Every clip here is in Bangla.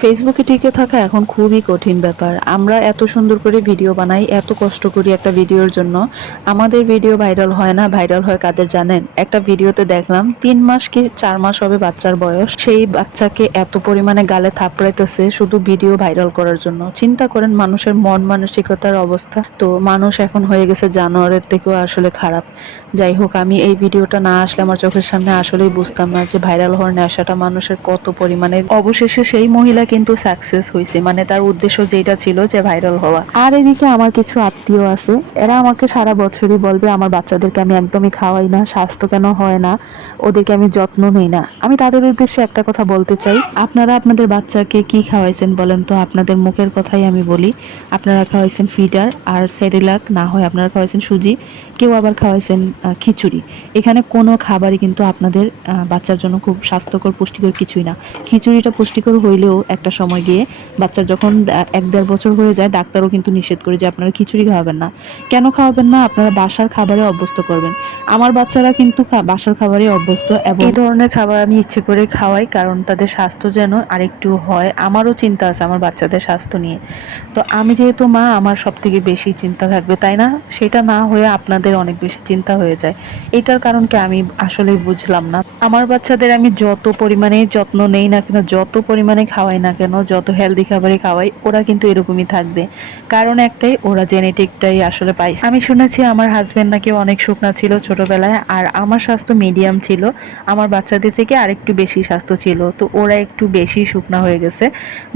ফেসবুকে টিকে থাকা এখন খুবই কঠিন ব্যাপার। আমরা এত সুন্দর করে ভিডিও বানাই, এত কষ্ট করি একটা ভিডিওর জন্য। আমাদের ভিডিও ভাইরাল হয় না, ভাইরাল হয় কাদের জানেন? একটা ভিডিওতে দেখলাম ৩ মাস কি ৪ মাস হবে বাচ্চার বয়স। সেই বাচ্চাকে এত পরিমাণে গালে থাপড়াইতেছে শুধু ভিডিও ভাইরাল করার জন্য। চিন্তা করেন মানুষের মন মানসিকতার অবস্থা। তো মানুষ এখন হয়ে গেছে জানোয়ারের থেকেও আসলে খারাপ। যাই হোক, আমি এই ভিডিওটা না আসলে আমার চোখের সামনে আসলেই বুঝতাম না যে ভাইরাল হওয়ার নেশাটা মানুষের কত পরিমাণে। অবশেষে সেই মহিলা কিন্তু সাকসেস হয়েছে, মানে তার উদ্দেশ্য যেটা ছিল যে ভাইরাল হওয়া। আর এদিকে আমার কিছু আত্মীয় আছে, এরা আমাকে সারা বছরই বলবে আমার বাচ্চাদেরকে আমি একদমই খাওয়াই না, স্বাস্থ্য কেন হয় না, ওদেরকে আমি যত্ন নেই না। আমি তাদের উদ্দেশ্যে একটা কথা বলতে চাই, আপনারা আপনাদের বাচ্চাকে কি খাওয়াইছেন বলেন তো? আপনাদের মুখের কথাই আমি বলি। আপনারা খাওয়াইছেন ফিডার আর সেরিলাক, না হয় আপনারা খাওয়াইছেন সুজি, কেউ আবার খাওয়াইছেন খিচুড়ি। এখানে কোনো খাবারই কিন্তু আপনাদের বাচ্চার জন্য খুব স্বাস্থ্যকর পুষ্টিকর কিছুই না। খিচুড়িটা পুষ্টিকর হইলেও একটা সময় গিয়ে বাচ্চার যখন ১-১.৫ বছর হয়ে যায়, ডাক্তারও কিন্তু নিষেধ করে যে আপনারা খিচুড়ি খাওয়াবেন না। কেন খাওয়াবেন না? আপনারা বাসার খাবারে অভ্যস্ত করবেন। আমার বাচ্চারা কিন্তু বাসার খাবারে অভ্যস্ত, এবং এই ধরনের খাবার আমি ইচ্ছে করে খাওয়াই, কারণ তাদের স্বাস্থ্য যেন আরেকটু হয়। আমারও চিন্তা আছে আমার বাচ্চাদের স্বাস্থ্য নিয়ে। তো আমি যেহেতু মা, আমার সবথেকে বেশি চিন্তা থাকবে, তাই না? সেটা না হয়ে আপনাদের অনেক বেশি চিন্তা হয়ে যায়। এটার কারণ কি আমি আসলেই বুঝলাম না। আমার বাচ্চাদের আমি যত পরিমাণে যত্ন নেই না কেন, যত পরিমাণে খাওয়াই না কেন, যত হেলদি খাবারই খাওয়াই, ওরা কিন্তু এরকমই থাকবে। কারণ একটাই, ওরা জেনেটিকটাই আসলে পাইছে। আমি শুনেছি আমার হাজবেন্ড নাকি অনেক শুকনা ছিল ছোটবেলায়, আর আমার স্বাস্থ্য মিডিয়াম ছিল। আমার বাচ্চাদের থেকে আরেকটু বেশি স্বাস্থ্য ছিল, তো ওরা একটু বেশি শুকনা হয়ে গেছে।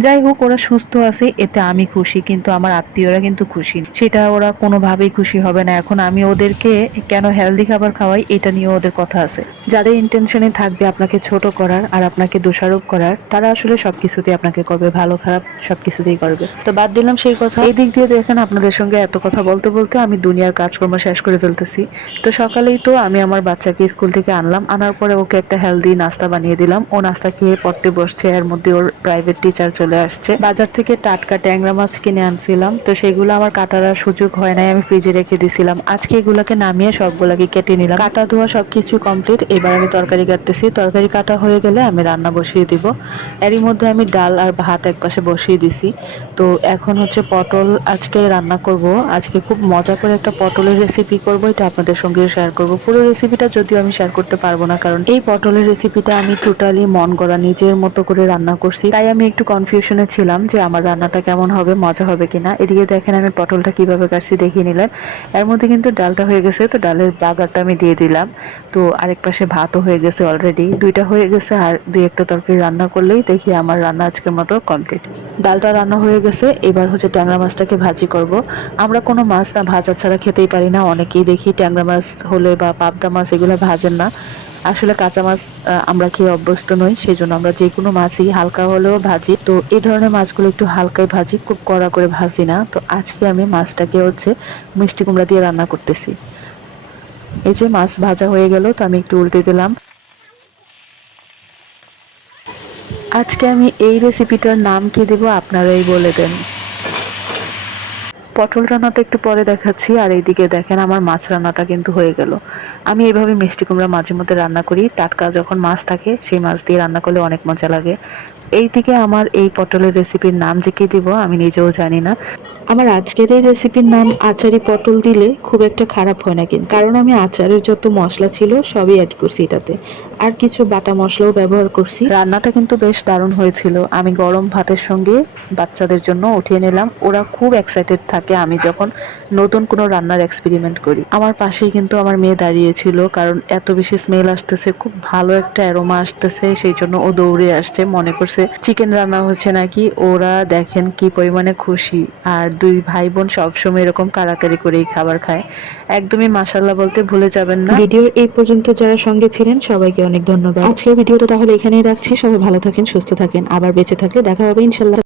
যাই হোক, ওরা সুস্থ আছে এতে আমি খুশি, কিন্তু আমার আত্মীয়রা কিন্তু খুশি না। সেটা ওরা কোনোভাবেই খুশি হবে না। এখন আমি ওদেরকে কেন হেলদি খাবার খাওয়াই, এটা নিয়ে ওদের কথা আছে। যাদের ইন্টেনশনে থাকবে আপনাকে ছোট করার আর আপনাকে দোষারোপ করার, তারা আসলে সবকিছুতেই আপনাকে করবে, ভালো খারাপ সবকিছুতেই করবে। তো বাদ দিলাম সেই কথা। এই দিক দিয়ে দেখেন, আপনাদের সঙ্গে এত কথা বলতে বলতে আমি দুনিয়ার কাজকর্ম শেষ করে ফেলতেছি। তো সকালেই তো আমি আমার বাচ্চাকে স্কুল থেকে আনলাম, আনার পরে ওকে একটা হেলদি নাস্তা বানিয়ে দিলাম। ও নাস্তা খেয়ে পড়তে বসছে, এর মধ্যে ওর প্রাইভেট টিচার চলে আসছে। বাজার থেকে টাটকা ট্যাংরা মাছ কিনে আনছিলাম, তো সেগুলো আমার কাটার আর সুযোগ হয় নাই, আমি ফ্রিজে রেখে দিছিলাম। আজকে এগুলাকে নামিয়ে সবগুলাকে কেটে নিলাম, কাটা ধোয়া সবকিছু কমপ্লিট। এবার আমি তরকারি কাটতেছি, তরকারি কাটা হয়ে গেলে আমি রান্না বসিয়ে দিব। এরই মধ্যে আমি ডাল আর ভাত একপাশে বসিয়ে দিছি। তো এখন হচ্ছে পটল আজকে রান্না করব। আজকে খুব মজা করে একটা পটলের রেসিপি করব, এটা আপনাদের সঙ্গে শেয়ার করব। পুরো রেসিপিটা যদিও আমি শেয়ার করতে পারবো না, কারণ এই পটলের রেসিপিটা আমি টোটালি মন গড়া নিজের মতো করে রান্না করছি, তাই আমি একটু কনফিউশনে ছিলাম যে আমার রান্নাটা কেমন হবে, মজা হবে কিনা। এদিকে দেখেন আমি পটলটা কিভাবে কাটছি দেখিয়ে নিলেন। এর মধ্যে কিন্তু ডালটা হয়ে গেছে, তো ডালের বাগারটা আমি দিয়ে দিলাম। তো আরেক পাশে ভাতও হয়ে গেছে, অলরেডি দুইটা হয়ে গেছে, আর দুই একটা তরকারি রান্না করলেই দেখি আমার রান্না আজকের মতো কমপ্লিট। ডালটা রান্না হয়ে গেছে, এবার হচ্ছে ট্যাংরা মাছটাকে ভাজি করব। আমরা কোনো মাছ না ভাজা ছাড়া খেতেই পারি না, অনেকেই দেখি ট্যাংরা মাছ হলে বা পাবদা মাছ এগুলো ভাজেন না। আসলে কাঁচা মাছ আমরা খেয়ে অভ্যস্ত নই, সেই জন্য আমরা যে কোনো মাছই হালকা হলেও ভাজি। তো এই ধরনের মাছগুলো একটু হালকাই ভাজি, খুব কড়া করে ভাজি না। তো আজকে আমি মাছটাকে হচ্ছে মিষ্টি কুমড়া দিয়ে রান্না করতেছি। এই যে মাছ ভাজা হয়ে গেল, তো আমি একটু উল্টে দিলাম। আজকে আমি এই রেসিপিটার নাম কি দেব আপনারাই বলে দেন। পটল রান্নাটা একটু পরে দেখাচ্ছি, আর এইদিকে দেখেন আমার মাছ রান্নাটা কিন্তু হয়ে গেল। আমি এইভাবে মিষ্টি কুমড়া মাঝে মধ্যে রান্না করি, টাটকা যখন মাছ থাকে সেই মাছ দিয়ে রান্না করলে অনেক মজা লাগে। এইদিকে আমার এই পটলের রেসিপির নাম যে কি দিব আমি নিজেও জানি না। আমার আজকের এই রেসিপির নাম আচারি পটল দিলে খুব একটা খারাপ হয় না, কিন্তু কারণ আমি আচারের যত মশলা ছিল সবই অ্যাড করছি এটাতে, আর কিছু বাটা মশলাও ব্যবহার করছি। রান্নাটা কিন্তু বেশ দারুণ হয়েছিল। আমি গরম ভাতের সঙ্গে বাচ্চাদের জন্য উঠিয়ে নিলাম। ওরা খুব এক্সাইটেড থাকে আমি যখন নতুন কোনো রান্নার এক্সপেরিমেন্ট করি। আমার পাশেই কিন্তু আমার মেয়ে দাঁড়িয়েছিল, কারণ এত বেশি স্মেল আসতেছে, খুব ভালো একটা অ্যারোমা আসতেছে, সেই জন্য ও দৌড়ে আসছে, মনে করছে চিকেন রান্না হচ্ছে নাকি। ওরা দেখেন কি পরিমাণে খুশি। আর দুই ভাই বোন সবসময় এরকম কাড়াকাড়ি করেই খাবার খায়। একদমই মাশাআল্লাহ বলতে ভুলে যাবেন না। ভিডিওর এই পর্যন্ত যারা সঙ্গে ছিলেন সবাইকে অনেক ধন্যবাদ। আজকের ভিডিওটা তাহলে এখানেই রাখছি। সবাই ভালো থাকেন, সুস্থ থাকেন, আবার বেঁচে থাকলে দেখা হবে ইনশাল্লাহ।